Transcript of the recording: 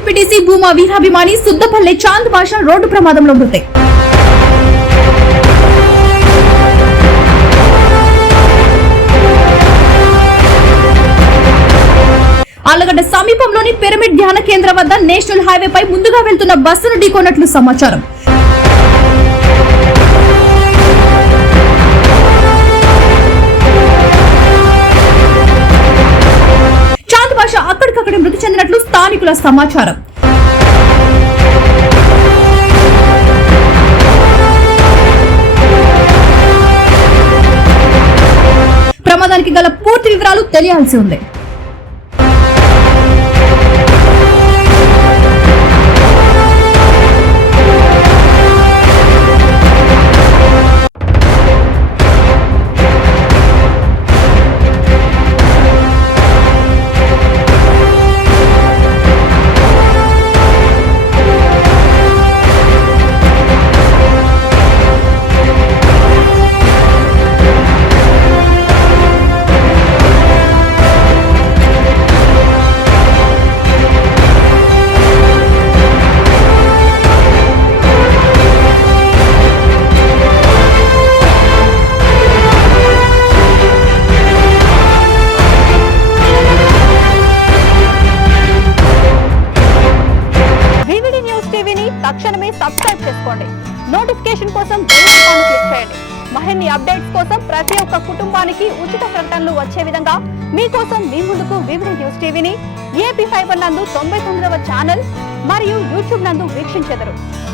ZPTC Bhuma వీరాభిమాని సుద్దపల్లె Chand భాష road ప్రమాదంలో మృతి. ఆళ్లగడ్డ సమీపంలోని పిరమిడ్ ధ్యాన కేంద్రం వద్ద నేషనల్ హైవేపై ముందుగా వెళ్తున్న బస్సును ఢీకొన్నట్లు సమాచారం. చాంద్ భాష అక్కడికక్కడే మృతి చెందినట్లు స్థానికుల సమాచారం. ప్రమాదానికి గల పూర్తి వివరాలు తెలియాల్సి ఉంది. తక్షణమే సబ్స్క్రైబ్ చేసుకోండి. నోటిఫికేషన్ కోసం బెల్ ఐకాన్ క్లిక్ చేయండి. మరిన్ని అప్డేట్స్ కోసం ప్రతి ఒక్క కుటుంబానికి ఉచిత ప్రకటనలు వచ్చే విధంగా మీకోసం మీ ముందుకు వివిడి న్యూస్ టీవీని ఏపీ ఫైబర్ నందు 99వ ఛానల్ మరియు యూట్యూబ్ నందు వీక్షించెదరు.